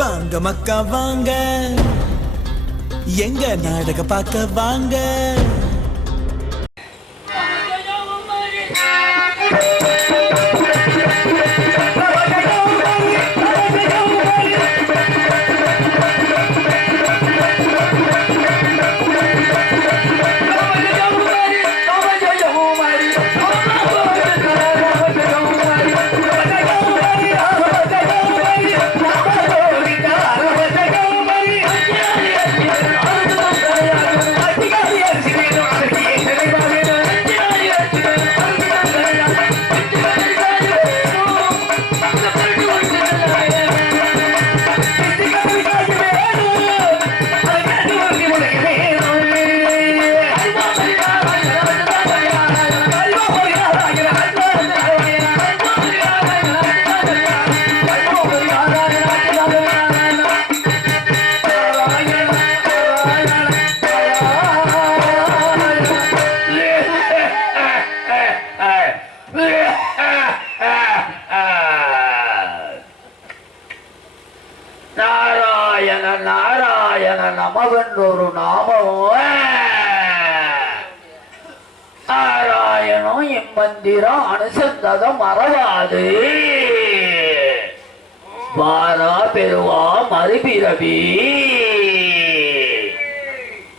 வாங்க மக்கா வாங்க, எங்க நாடக பார்க்க வாங்க. நமவென்றொரு நாமம் நாராயணம் எம்மந்திரம் அனுசந்ததம் மறவாது வாரா பெருவா மறுபிறவி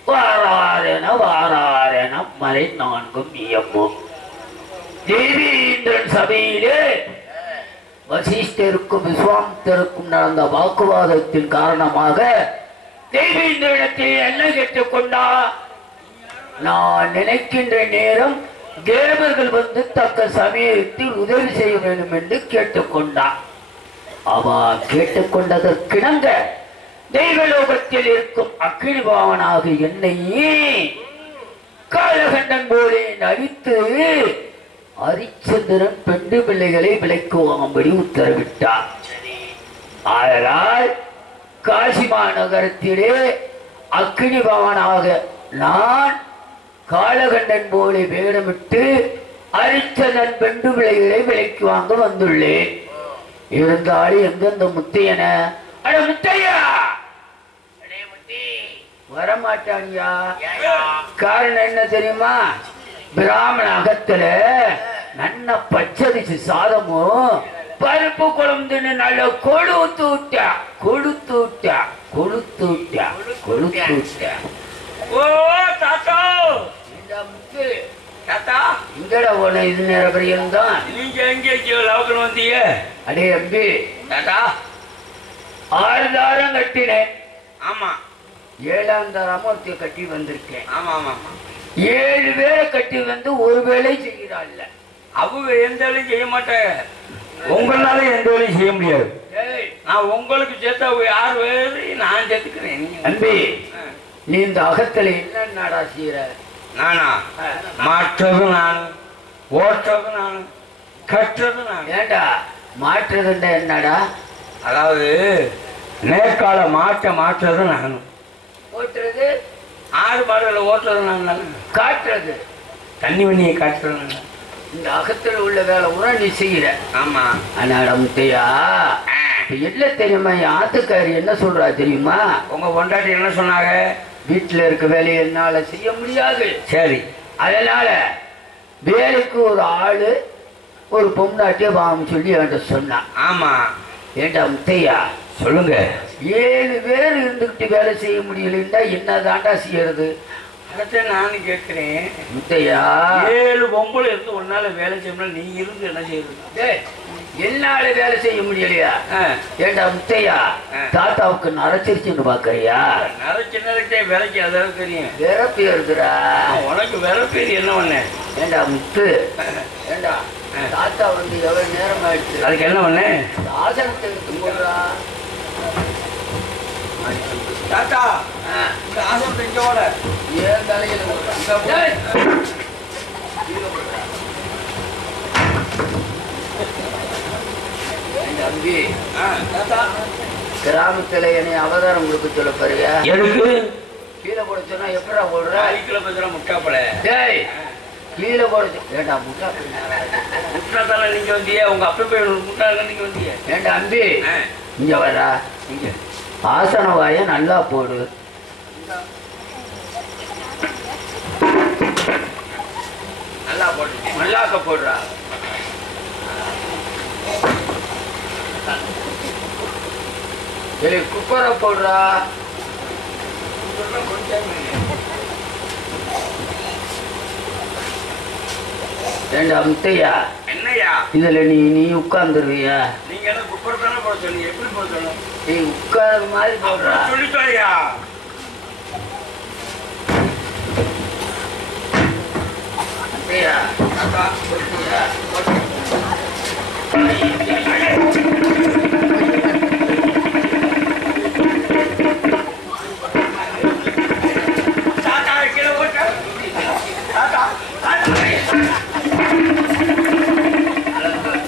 வாராரென மறை நான்கும் இயம்பும். தேவீந்திரன் சபையிலே வசிஷ்டருக்கும் விஸ்வாமித்தருக்கும் நடந்த வாக்குவாதத்தின் காரணமாக தேவேந்திரத்தில் என்ன கேட்டுக்கொண்டா, நான் நினைக்கின்ற நேரம் தேவர்கள் வந்து தக்க சமயத்தில் உதவி செய்ய வேண்டும் என்று கேட்டுக்கொண்டான். அவா கேட்டுக்கொண்டதற்கிணங்க தெய்வலோகத்தில் இருக்கும் அக்கினி பாவனாக என்னையே காலகண்டன் போலே நடித்து ஹரிச்சந்திரன் பெண்டு பிள்ளைகளை விலைக்கு வாங்கும்படி உத்தரவிட்டார். ஆதலால் காசி மாநகரத்திலே அக்கினி பவனாக நான் காலகண்டன் போலே வேடமிட்டு ஹரிச்சந்திரன் பெண்டு பிள்ளைகளை விலைக்கு வாங்க வந்துள்ளேன். இருந்தாலும் எந்தெந்த முத்தையன அட முத்தையா வரமாட்டானியா? காரணம் என்ன தெரியுமா? பிராமண அகத்துல நன்ன பச்சரிசி சாதமும் பருப்பு குழம்புன்னு நல்ல கொழுத்து விட்டா. ஓ தாத்தா, தாத்தா இங்கட போன இது நேரம் வரையும் தான் நீங்க எங்க லவக்கணும் வந்தீங்க? அடே அம்பி தாத்தா, 6 தாரம் கட்டினேன். ஆமா, 7ஆம் தாரமா ஒருத்தைய கட்டி வந்திருக்கேன். ஆமா ஆமா ஆமா. 7 பேரை கட்டி வந்து ஒரு வேலை செய்கிறாள். அவங்க எந்த வேலையும் செய்ய மாட்டாங்க, உங்களால எந்த வேலையும் செய்ய முடியாது. நான் உங்களுக்கு சேர்த்தா யார் வேறு நான் சேர்த்துக்கிறேன். அம்பி, நீ இந்த அகத்துல என்னடா செய்யற? நானா மாற்றது நான், ஓட்டுறது நான், கட்டுறது நான். ஏண்டா மாற்றுறதுண்டா என்னடா? அதாவது நேர்கால மாற்றுறது நான், ஓட்டுறது 6 மாடுகளை ஓட்டுறது நான், காட்டுறது தண்ணி வண்டியை காட்டுறது நான். இந்த அகத்துல உள்ள வேலை உர நீ செய்யற. ஆமா. அண்ணாடா முத்தையா, என்ன தெரியுமா? என் ஆத்துக்காரி என்ன சொல்றா தெரியுமா? உங்க பொண்டாட்டி என்ன சொன்னாங்க? வீட்டுல இருக்க வேலையை என்னால செய்ய முடியாது. சரி, அதனால வேலைக்கு ஒரு ஆளு ஒரு பொம்னாட்டிய வாங்க சொல்லி என்கிட்ட சொன்னான். ஆமா. ஏண்டா முத்தையா சொல்லுங்க. 7 பேர் இருந்துகிட்டு வேலை செய்ய முடியலன்னா என்ன தாண்டா செய்யறது? அதான் நானும் கேட்கிறேன் முத்தையா. 7 பொம்பளை இருந்து ஒன்னால வேலை செய்யணும், நீ இருந்து என்ன செய்யறது? என்னால வேலை செய்ய முடியலையா? ஏண்டா முத்தையா, தாத்தாவுக்கு நரைச்சிருச்சுன்னு பாக்குறியா? நரைச்சு வேலைக்கு அதாவது தெரியும். விரப்பி இருக்குறா உனக்கு விரப்பேரி என்ன பண்ண? ஏண்டா முத்து, ஏண்டா தாத்தா வந்து எவ்வளவு நேரம் ஆயிடுச்சு, அதுக்கு என்ன பண்ண? ஆசனத்தை எடுத்து போடுறா. தாத்தா இந்த ஆசனத்தை இங்க ஓட ஏன் தலையில தம்பி, கிராமத்துல என்னை அவதாரம் கொடுக்க சொல்ல பாருயா. எதுக்கு? கீழே போட சொன்னா எப்படா போடுற? ஐக்கில பேசுற முட்டாப்பட. டேய் கீழே போட ஏண்டா முட்டா முட்டாத்தால நீங்க வந்தீங்க, உங்க அப்பா போய் முட்டாங்க நீங்க வந்தீங்க. ஏண்டா அம்பி, இங்க வரா. இங்க ஆசன வாய நல்லா போடு. நல்லா போட்டு நல்லாக்க போடுறா. ஏய் குக்கரை போடுறா. ஏண்டா முத்தையா, என்னையா இதுல நீ உட்கார்ந்துருவியா? நீங்க என்ன குப்பர் தானே போட சொன்னீங்க, எப்படி போட சொன்னோம்? நீ உட்கார மாதிரி போடுறா. சொல்லிட்டோயா. முத்தையா, அக்கா, போட்டியா? தாத்தா கீழே போட்ட. தாத்தா தாத்தா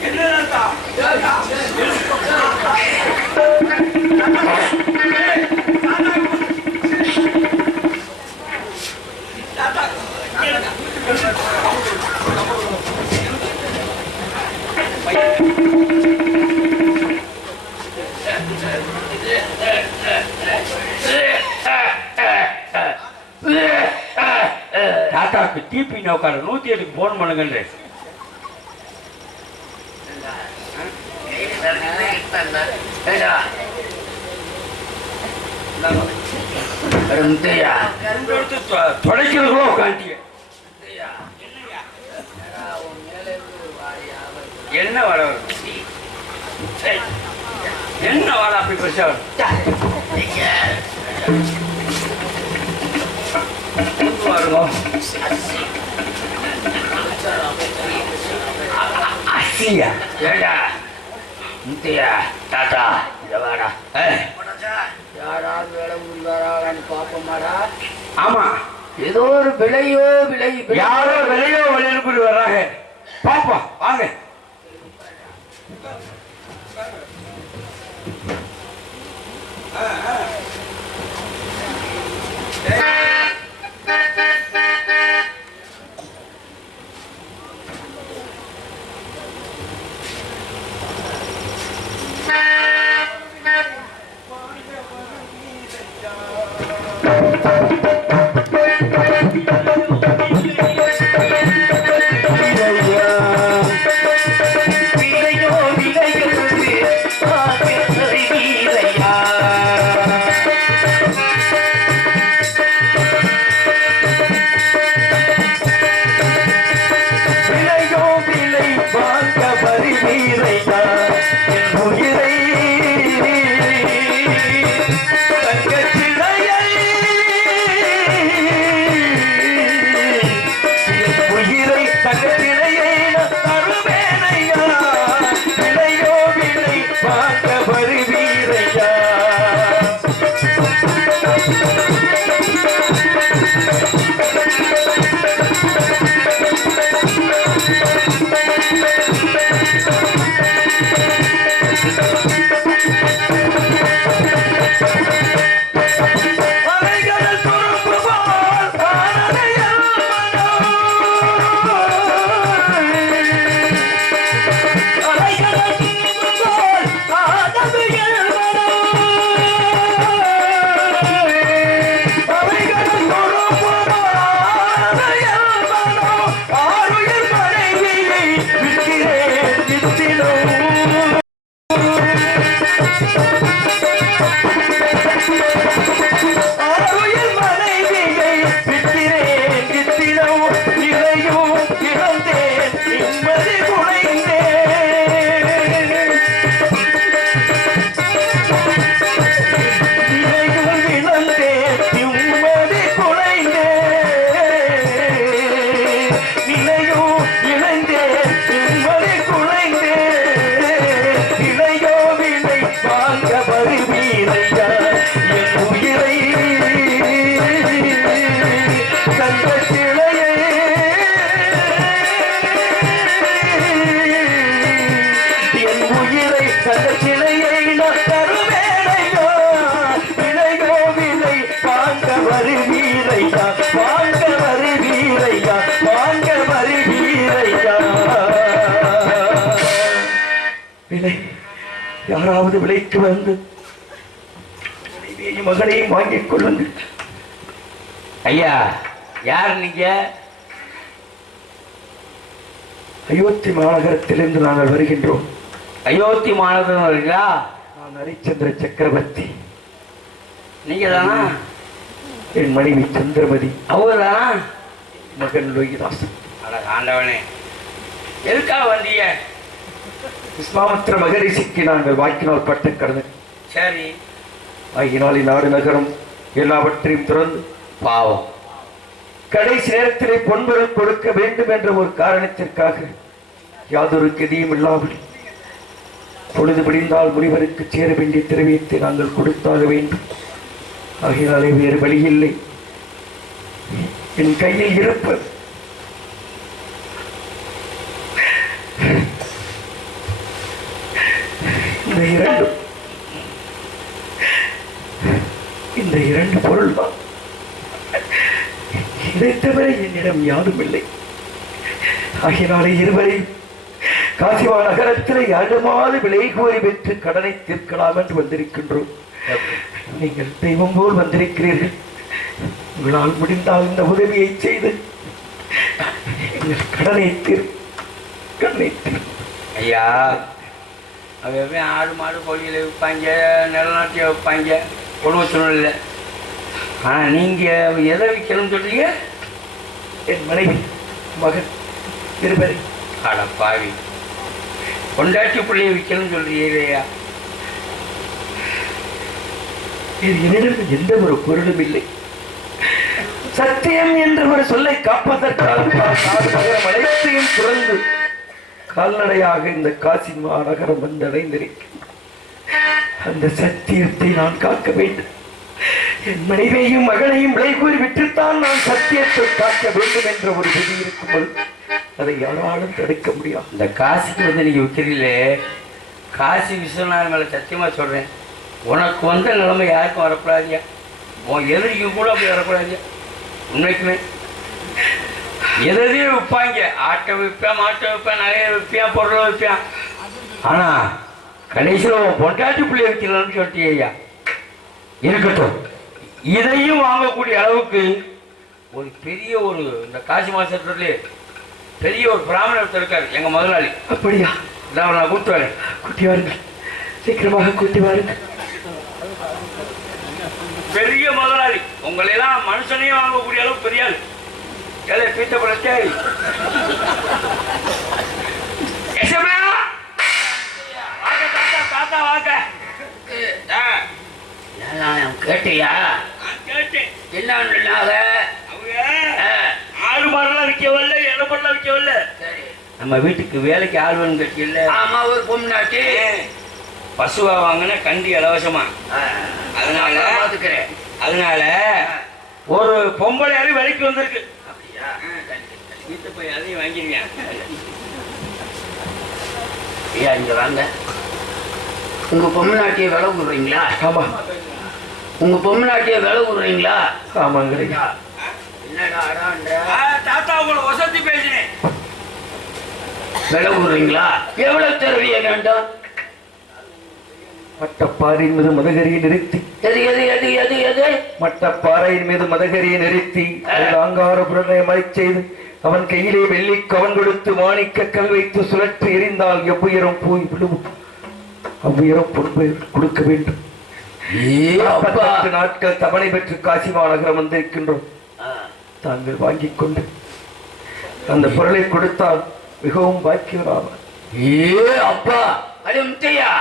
என்ன தாத்தா? தாத்தாக்கு டிபி நோக்கார 108க்கு போன் பண்ணுங்க. முத்தையா, தொலைக்கிறதுக்குள்ள உட்காந்துங்க. என்ன வாழ வரும்? என்ன வாழ அப்படி பெருசா வரும்? அசியா ஏண்டா முத்தையா, தாத்தா இத வாடா. யாராவது வேலை முடிவாரான்னு பாப்போமாடா? ஆமா, ஏதோ ஒரு விலையோ விலை யாரோ விலையோ விளையாடு வர்றாங்க. பாப்பா வாங்க. யாராவது விலைக்கு வந்து மனைவியையும் மகனையும் வாங்கிக் கொள்ளுங்கள். ஐயா, யார் நீங்க? அயோத்தி மாநகரத்திலிருந்து நாங்கள் வருகின்றோம். அயோத்தி மாநகரம் வருகிறா? நான் ஹரிச்சந்திர சக்கரவர்த்தி. நீங்க தானா? என் மனைவி சந்திரமதி. அவர் தானா? மகன் லோகிதாசன். அட ஆண்டவனே, எதுக்காக வந்தீங்க? விஸ்வாமித்திர மகரிஷிக்கு நாங்கள் வாக்கினால் பட்ட கடந்தேன். சரி. ஆகினால் நாடு நகரம் எல்லாவற்றையும் திறந்து பாவம் கடைசி நேரத்திலே பொன்பொருள் கொடுக்க வேண்டும் என்ற ஒரு காரணத்திற்காக யாதொரு கதியும் இல்லாமல் பொழுது பிடிந்தால் முனிவருக்கு சேர வேண்டிய திரவியத்தை நாங்கள் கொடுத்தாக வேண்டும். ஆகினாலே வேறு வழியில்லை. என் கையில் இருப்பது இந்த இரண்டு பொருள் தான். இதை தவிர என்னிடம் யாரும் இல்லை. ஆகினாலே இருவரை காசிவா நகரத்தில் யாருமாவது விலை கோரி பெற்று கடனை தீர்க்கலாம் என்று வந்திருக்கின்றோம். நீங்கள் தெய்வம் போல் வந்திருக்கிறீர்கள். உங்களால் முடிந்தால் இந்த உதவியை செய்து எங்கள் கடனை தீர். ஐயா, அவன் ஆடு மாடு கோழியில் விற்பாங்க, நிலநாட்டிய வைப்பாங்க, குடும்பத்தினும் இல்லை. ஆனால் நீங்கள் எதை விற்கணும்னு சொல்றீங்க? என் மனைவி மகன் இருவரை. அட பாவி, கொண்டாட்டி பிள்ளையை விற்கணும்னு சொல்றீங்க இல்லையா? என்னிடம் எந்த ஒரு பொருளும் இல்லை. சத்தியம் என்ற ஒரு சொல்லை காப்பதற்காக அனைத்தையும் துறந்து கால்நடையாக இந்த காசி மாநகரம் வந்து அடைந்திருக்கிறேன். அந்த சத்தியத்தை நான் காக்க வேண்டும். என் மனைவியையும் மகனையும் விலை கூறி விட்டுத்தான் நான் சத்தியத்தை காக்க வேண்டும் என்ற ஒரு விதி இருக்கும்போது அதை யாராலும் தடுக்க முடியாது. இந்த காசிக்கு வந்து நீங்கள் விற்கிறீங்களே, காசி விஸ்வநாதன் மேலே சத்தியமாக சொல்கிறேன், உனக்கு வந்த நிலைமை யாருக்கும் வரக்கூடாதியா, உன் எதிரிக்கும் கூட அப்படி வரக்கூடாதியா. உண்மைக்குமே எதையும் விற்பாங்க, ஆட்டை விற்பேன், மாட்டை விற்பேன், நகையை விற்பேன், பொருளை விற்பேன். ஆனால் கடைசியில் உன் பொண்டாட்டி பிள்ளைய விற்கலான்னு சொல்லிட்டே ஐயா. இருக்கட்டும், இதையும் வாங்கக்கூடிய அளவுக்கு ஒரு பெரிய ஒரு இந்த காசி மாசத்துலேயே பெரிய ஒரு பிராமணர் இருக்காரு எங்கள் முதலாளி. அப்படியா? இதான் நான் கூப்பிட்டு வரேன். கூட்டி வாருங்கள், சீக்கிரமாக கூட்டி வாருங்கள். பெரிய முதலாளி, உங்களெல்லாம் மனுஷனையும் வாங்கக்கூடிய அளவுக்கு பெரிய ஆள். ஏழை பீத்தப்படத்தே தாத்தா வாங்க. கேட்டியா? கேட்டேன். என்ன ஆடு மாடெல்லாம் விற்கவில்லை, இளப்பெல்லாம் விற்கவில்லை. நம்ம வீட்டுக்கு வேலைக்கு ஆள் வேணும் கேட்டீங்கல்ல? ஆமா, ஒரு பொம்னாட்டி பசுவா வாங்கின கண்டி இலவசமா. அதனால ஒரு பொம்பளை யாரும் விலைக்கு வந்திருக்கு. வீட்டு போய் அதையும் வாங்கிடுவேன். ஐயா, இங்க வாங்க. உங்க பொம்னாட்டியை விலை விடுறீங்களா? ஆமா. உங்க பொம்னாட்டியை விலை விடுறீங்களா? ஆமாங்க. என்னடா தாத்தா உங்களை வசதி பேசினேன். விலை விடுறீங்களா? எவ்வளவு தருவிய வேண்டும்? மட்டப்பாறையின் மீது மதகரியை நிறுத்தி எது எது எது எது எது மட்டப்பாறையின் மீது மதகரியை நிறுத்தி அங்கார புறனை மறை செய்து அவன் கையிலே வெள்ளி கவன் கொடுத்து மாணிக்க கல் வைத்து சுழற்றி எறிந்தால் எவ்வுயரம் போய் விழுவும். அவ்வுயரம் பொறுப்பை கொடுக்க வேண்டும். 48 நாட்கள் தவணை பெற்று காசி மாநகரம் வந்திருக்கின்றோம். தாங்கள் வாங்கிக் கொண்டு அந்த பொருளை கொடுத்தால் மிகவும் பாக்கியராவார். அப்பா, அது முத்தையா,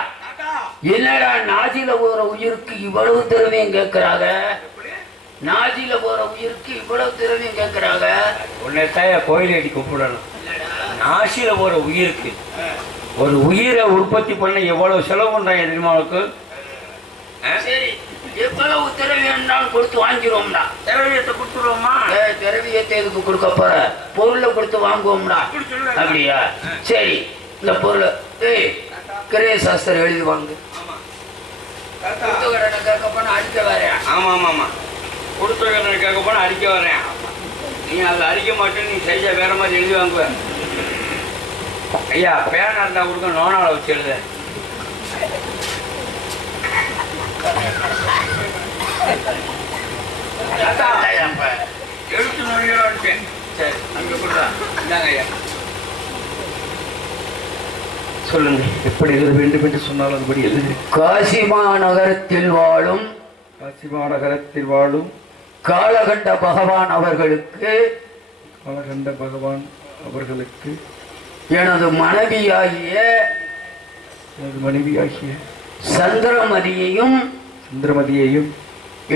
என்னடா நாசில போற உயிருக்கு இவ்வளவு திறமையும் கேட்கிறாங்க? நாசில போற உயிருக்கு இவ்வளவு திறமையும் கேட்கிறாங்க. உன்னைத்தாய கோயிலடி கூப்பிடணும். நாசில போற உயிருக்கு ஒரு உயிரை உற்பத்தி பண்ண எவ்வளவு செலவு பண்றாங்க தெரியுமா உனக்கு? சரி, எவ்வளவு திரவியம் கொடுத்து வாங்கிடுவோம்டா. திரவியத்தை கொடுத்துருவோமா? திரவியத்தை எதுக்கு கொடுக்க போற? பொருளை கொடுத்து வாங்குவோம்டா. அப்படியா? சரி, இந்த பொருளை கிரய சாஸ்திரம் எழுதி வாங்கு. கேட்க போனா அடிக்க வரேன். ஆமா ஆமா ஆமா, கொடுத்த கடனை கேட்க போனா அடிக்க வரேன். நீ அதை அடிக்க மாட்டேன்னு நீ சரியா வேற மாதிரி எழுதி வாங்குவ. ஐயா, பேனா இருந்தா கொடுக்க நோனால வச்சு எழுத. எழுத்து நுழைய சரி அங்க கொடுறா இந்தாங்க ஐயா சொல்லுங்க, எப்படி எழுத வேண்டும் என்று சொன்னால் அதுபடி எழுது. காசி மாநகரத்தில் வாழும் காசி மாநகரத்தில் வாழும் காலகண்ட பகவான் அவர்களுக்கு காலகண்ட பகவான் அவர்களுக்கு எனது மனைவியாகிய எனது மனைவியாகிய சந்திரமதியையும் சந்திரமதியையும்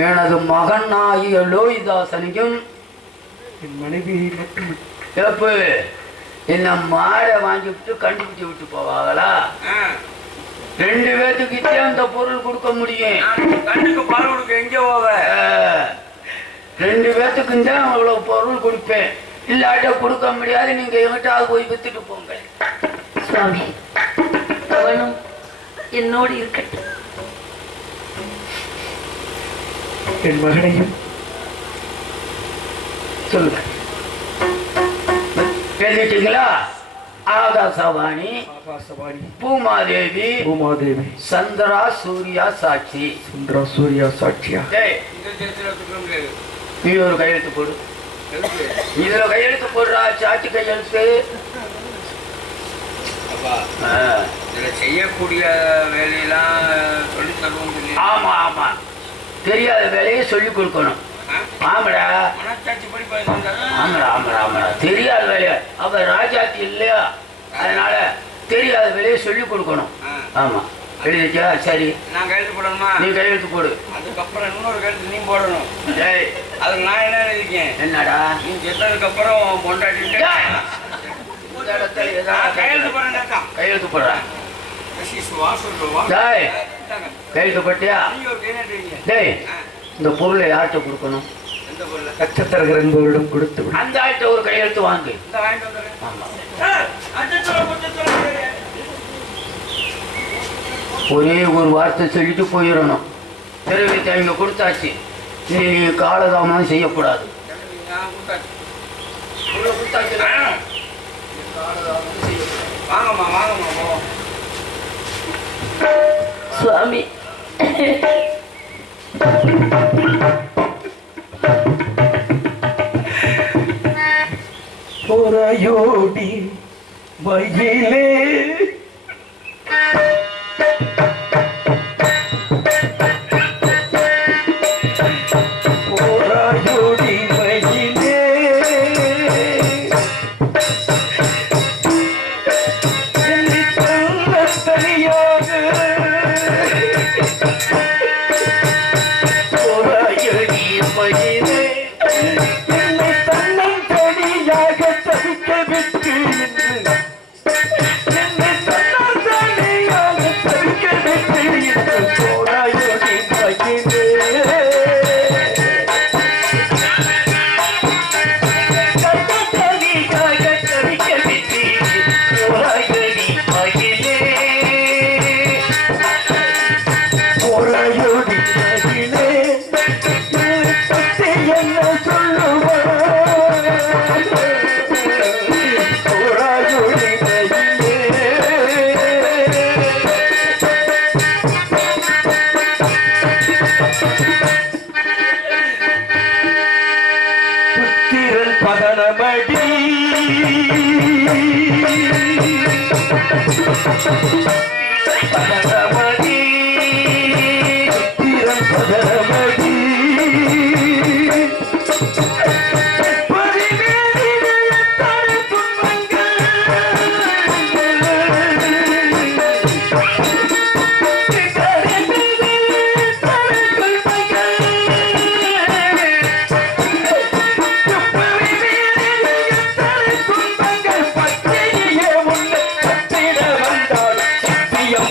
எனது மகனாகிய லோகிதாசனையும் என் மனைவியை மட்டும் எப்ப என்ன மாடை வாங்கி விட்டு கண்டுபிடிச்சு விட்டு போவாங்களா? 2 பேத்துக்கிட்டே அந்த பொருள் கொடுக்க முடியும். கண்ணுக்கு பால் கொடுக்க எங்கே போவ? 2 பேத்துக்கு தான் அவ்வளவு பொருள் கொடுப்பேன். இல்லாட்ட கொடுக்க முடியாது. நீங்க எங்கிட்டாவது போய் வித்துட்டு போங்க. சுவாமி, அவனும் என்னோடு இருக்கட்டும். என் மகனையும் சொல்லுங்க. கேட்டுட்டீங்களா? ஆகாசவாணி ஆகாசவாணி பூமாதேவி பூமாதேவி சந்திரா சூர்யா சாட்சி. சந்திரா சூர்யா சாட்சியா? நீ ஒரு கையெழுத்து போடு. இதுல கையெழுத்து போடுறா. சாட்சி கையெழுத்து. இதுல செய்யக்கூடிய வேலையெல்லாம் சொல்லி தருவோம். ஆமா ஆமா, தெரியாத வேலையை சொல்லி கொடுக்கணும். ஆமாடா மனச்சாட்சி படி ஆமாடா ஆமாடா ஆமாடா, தெரியாத வேலையை அவ ராஜாத்தி இல்லையா, அதனால தெரியாத வேலையை சொல்லி கொடுக்கணும். ஆமா, எழுதிச்சா? சரி, நான் கையெழுத்து போடணுமா? நீ கையெழுத்து போடு. அதுக்கப்புறம் இன்னொரு கையெழுத்து நீ போடணும். டேய், அதுக்கு நான் என்ன எழுதிக்கேன்? என்னடா நீ செத்ததுக்கு அப்புறம் பொண்டாட்டிட்டு இந்த இடத்துல ஏதாவது கையெழுத்து போடுறேன்டா. கையெழுத்து போடுறா. வாசல் டேய், கையெழுத்து போட்டியா? நீங்க ஒரு கை நட்டுவீங்க. டேய், இந்த பொருளை யார்கிட்ட கொடுக்கணும்? எந்த பொருள்? நட்சத்திரகர் என்பவரிடம் கொடுத்து விடு. அந்த ஆள்கிட்ட ஒரு கையெழுத்து வாங்கு. இந்த வாங்கிட்டு வந்துடுறேன். ஆமா, அச்சச்சோ. ஒரே ஒரு வார்த்தை சொல்லிட்டு போயிடணும். தெரிவித்து இங்க கொடுத்தாச்சு. இனி நீ காலதாமம் செய்யக்கூடாது. வாங்கம்மா வாங்கம்மா போவோம். சுவாமி, போராயோடி மயிலே போராயோடி மயிலே தனியாக போராயோடி மயிலே என்னை தன்னந்தனியாக தவிக்க விட்டு என்னை தன்னந்தனியாக தவிக்க விட்டு போராயோடி மயிலே தன்னந்தனியாக தவிக்க விட்டு போராயோடி மயிலே போராயோடி மயிலே என்ன சொல்லுவார் போராயோடி மயிலே புத்திரன் பதனமடி பதனமடி புத்திரன் பதனமடி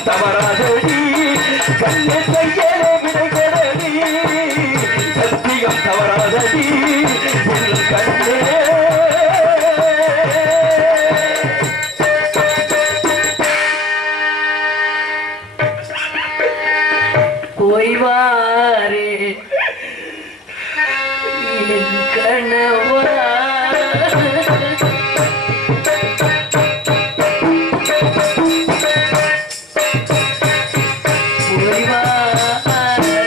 தவறாதடி கண்ணை கையேலே விடைகளடி சத்தியம் தவறாதடி உன் கண்ணே ஓய்வாரே என் கணவா. ஓய்வாரே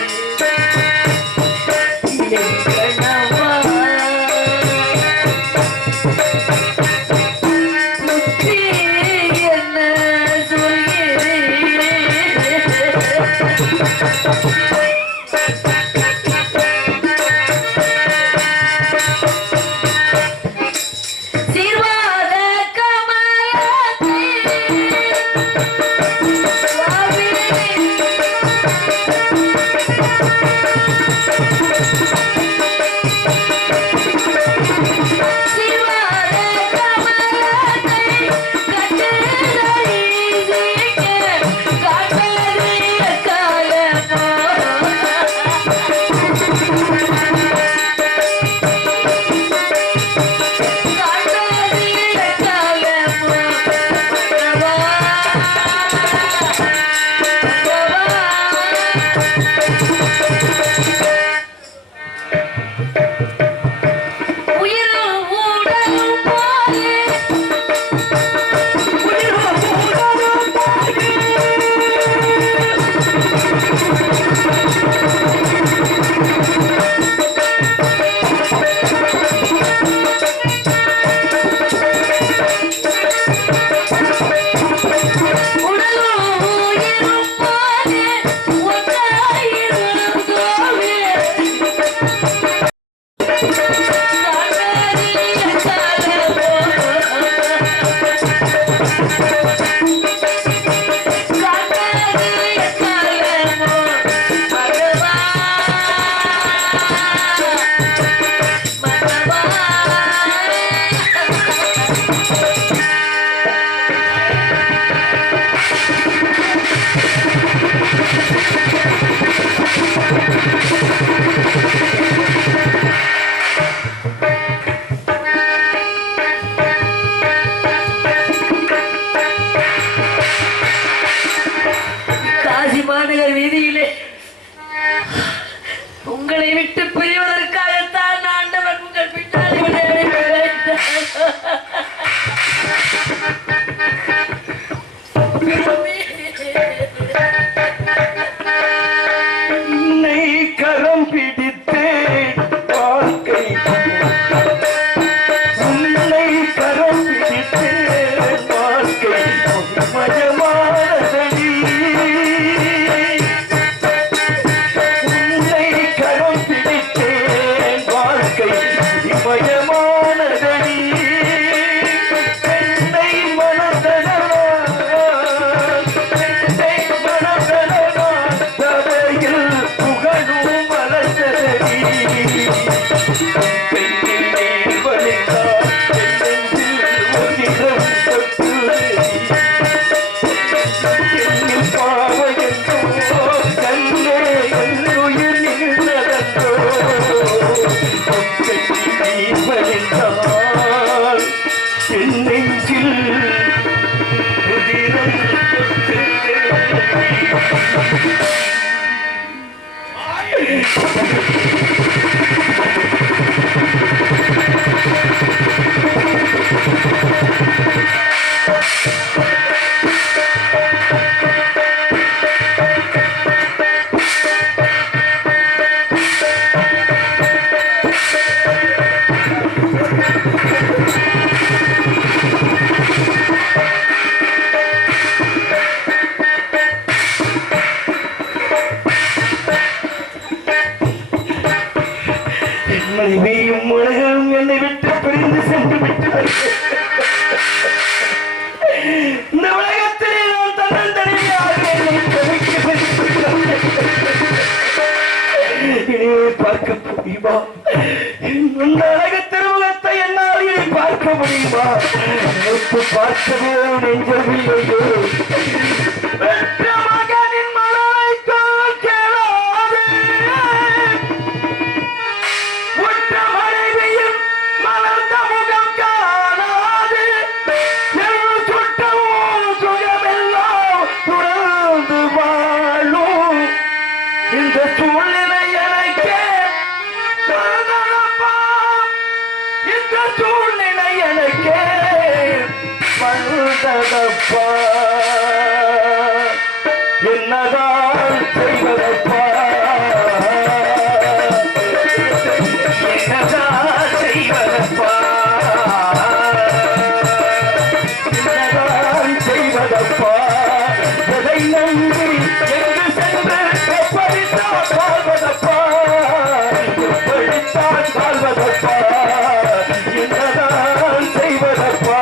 உன்னை கரம் பிடித்தேன் வாழ்க்கை உன்னை கரம் பிடித்தேன் வாழ்க்கை மயமானதடி உன்னை கரம் பிடித்தேன் வாழ்க்கை மயமானதடி என்னை மனதனா என்னை மனதனா தரையில் புகழும் மலர்ந்ததடி பெண்ணில் நீர் வழிந்தால் பெண்ணெஞ்சில் ஒன்றிடம் தொட்டு என்னில் பாவையென்றோ கண்ணே என்னுயிர் நின்றதென்றோ பெண்ணில் நீர் வழிந்தால் பெண்ணெஞ்சில் ஒன்றிடம் தொட்டு மனைவியும் உலகம் என்னை விட்டு பிரிந்து சென்று விட்டார்கள். இந்த உலகத்திலே நான் தன்னந்தனியாக என்னை தவிக்க வைத்திருக்கிறேன். இனிமே பார்க்க முடியுமா? இந்த அழகு திருமுகத்தை என்னால் இனி பார்க்க முடியுமா? நெருப்பு பார்க்கவே நெஞ்சவில்லையோ பெற்ற மகனின் மலரை போல் கேளாது உற்ற மனைவியும் மலர்ந்த முகம் காணாது என் சுட்டமும் சுகமெல்லாம் துறந்து வாழும் இந்த சூழ்நிலை எனக்கே தந்ததப்பா. இந்த சூழ்நிலை எனக்கே வந்ததப்பா. என்னதான் செய்வதப்பா என்னதான் செய்வதப்பா என்னதான் செய்வதப்பா எதை நம்பி எங்கு சென்று எப்படித்தான் வாழ்வதப்பா எப்படித்தான் வாழ்வதப்பா என்னதான் செய்வதப்பா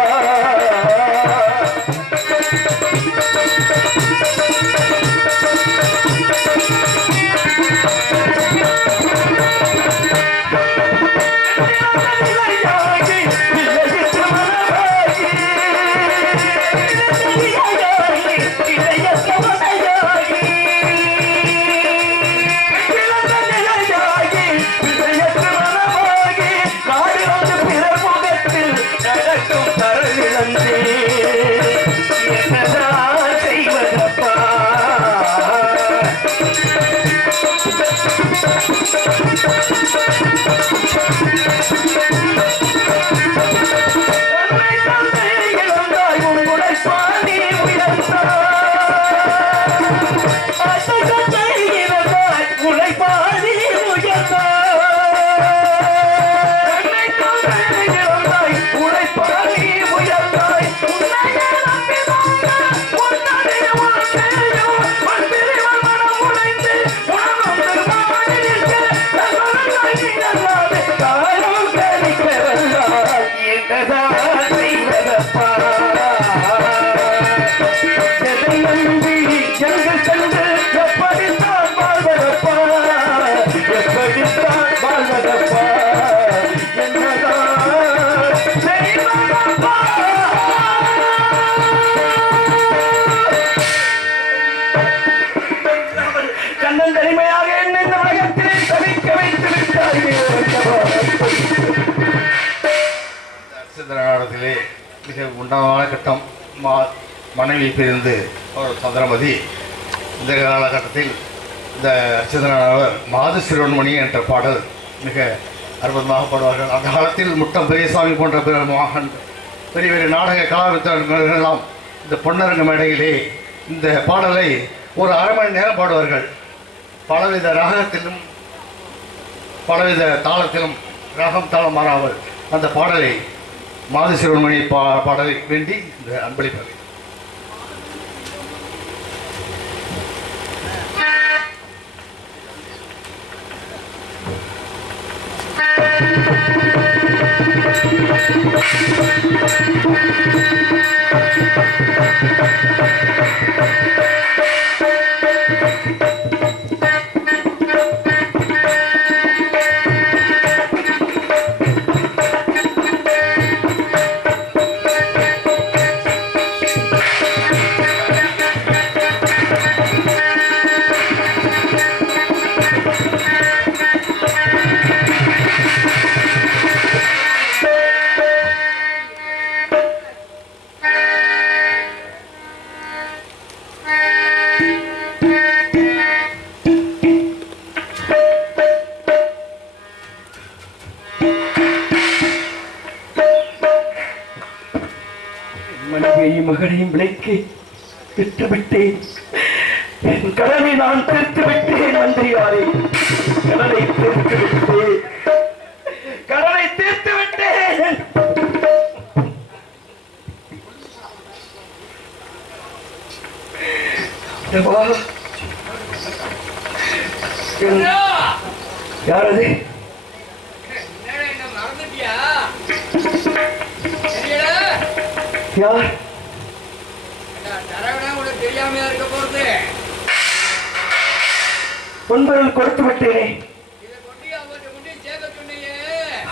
என்னதான் செய்வதப்பா கண்ணன் தனிமையாக என்ன இந்த உலகத்திலே தவிக்க வைத்து விட்டார்கள். நாடகத்திலே மிக உன்னதமான கட்டம் மனைவி பிரிந்து ஒரு சந்திரமதி. இந்த காலகட்டத்தில் இந்த அர்ச்சதனானவர் மாது சிறுவன்மணி என்ற பாடல் மிக அற்புதமாக பாடுவார்கள். அந்த காலத்தில் முட்டம் பெரியசாமி போன்ற மகான் பெரிய பெரிய நாடக கலாவித்தெல்லாம் இந்த பொன்னரங்க மேடையிலே இந்த பாடலை ஒரு அரை மணி நேரம் பாடுவார்கள். பலவித ராகத்திலும் பலவித தாளத்திலும் ராகம் தாளம் மாறாமல் அந்த பாடலை மாதசிரோன்மணி பாடலை வேண்டி இந்த அன்பளிப்பது. மனைவியையும் மகனையும் விலைக்கு விட்டுவிட்டேன். என் கடனை நான் தீர்த்து விட்டேன். மந்திரியாரே, கடனை தீர்த்து விட்டேன். கடனை தீர்த்து விட்டேன். தேவா, யார் அது? யார்? பொன்பொருள் கொடுத்து விட்டேனே.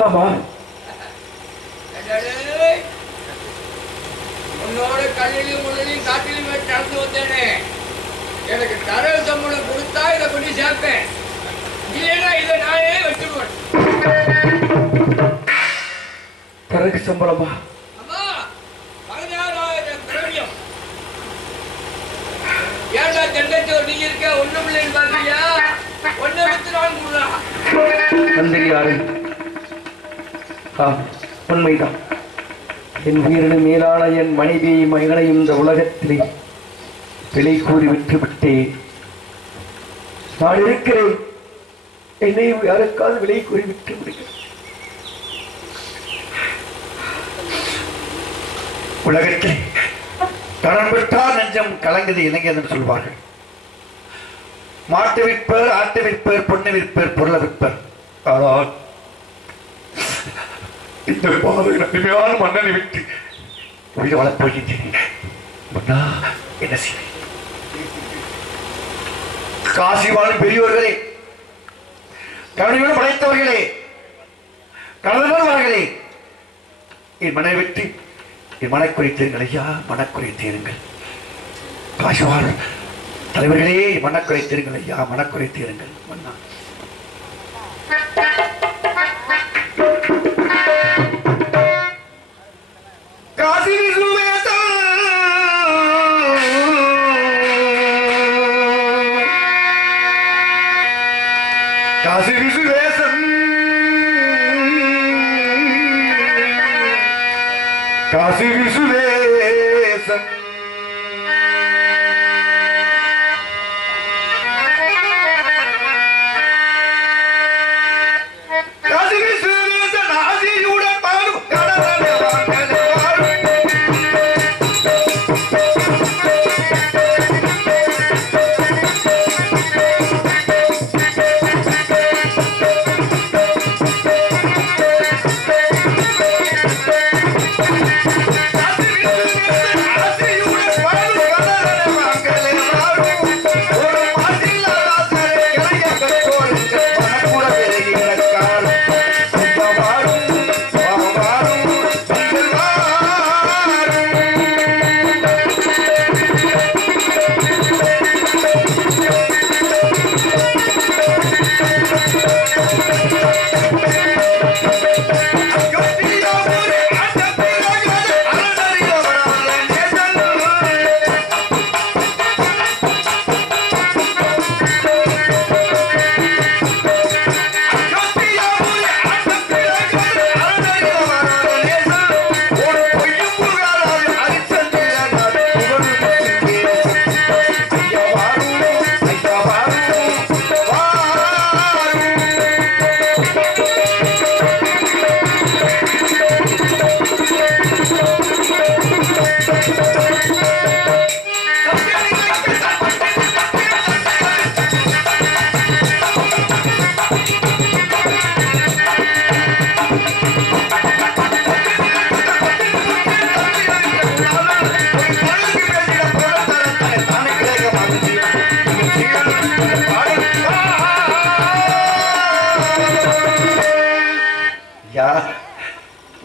ஆமா, உன்னோட கல்லிலும் முள்ளிலும் காட்டிலும் நடந்து வந்தேனே. எனக்கு தரவு சம்பளம் கொடுத்தா இதை கொண்டு சேர்ப்பேன், இல்லைன்னா இதை நானே வச்சுருவேன். தரகு சம்பளமா? அம்மா, 16,000 திரவியம். ஏன்டா தண்டச்சோர் நீ இருக்க ஒண்ணும் இல்லைன்னு பாக்குறியா? ஒன்னை வித்து நான் கொடுறான். மந்திரியாரே, உண்மைதான். என் உயிரினு மேலான என் மனைவியையும் மகனையும் இந்த உலகத்திலே விலை கூறி விட்டு விட்டேன். நான் இருக்கிறேன். என்னையும் யாருக்காவது விலை கூறி விட்டு விடுகிறேன். உலகத்தில் கடன் விட்டால் நெஞ்சம் கலங்குது இணங்கியது என்று சொல்வார்கள். மாட்டு விற்பர், ஆட்டு விற்பர், பொண்ணு விற்பர், பொருளை விற்பர். ஆனால் இந்த பாதையில் அருமையான மன்னனை விட்டு உயிர் வளர்ப்பு போகின்றேன். மன்னா, என்ன செய்வேன்? காசி வாழும் பெரியோர்களே, கருணையுடன் படைத்தவர்களே, கலந்தவர்களே, என் மனை விட்டு என் மனக்குறை தீருங்கள் ஐயா, மனக்குறை தீருங்கள். காசி வாழும் தலைவர்களே, மனக்குறை தீருங்கள் ஐயா, மனக்குறை தீருங்கள். மன்னா, காசி விசுவேசம், காசி விசுவேசம், காசி விசுவேசம், காசி விசுவேசம், ஆசியுடன் பாடும் கடலே வாங்கலே வாழும். காசி விசுவேசம், ஆசியுடன்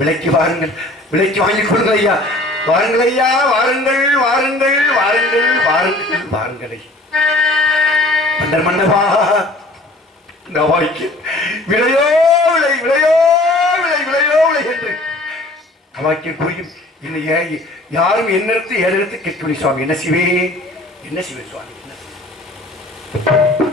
விலைக்கு வாருங்கள், விலைக்கு வாங்கிக் கொள்ளுங்கள் ஐயா. வாருங்கள் ஐயா, வாருங்கள் வாருங்கள் வாருங்கள் வாருங்கள் வாருங்களை. மன்னர் மன்னவா, இந்த வாய்க்கு விலையோ விலை, விலையோ விலை, விலையோ விலை என்று அவாக்கில் புரியும். இன்னும் யாரும் என்னிடத்து ஏறெடுத்து கேட்கவில்லை சுவாமி. என்ன செய்வேன், என்ன செய்வேன் சுவாமி, என்ன செய்வேன்?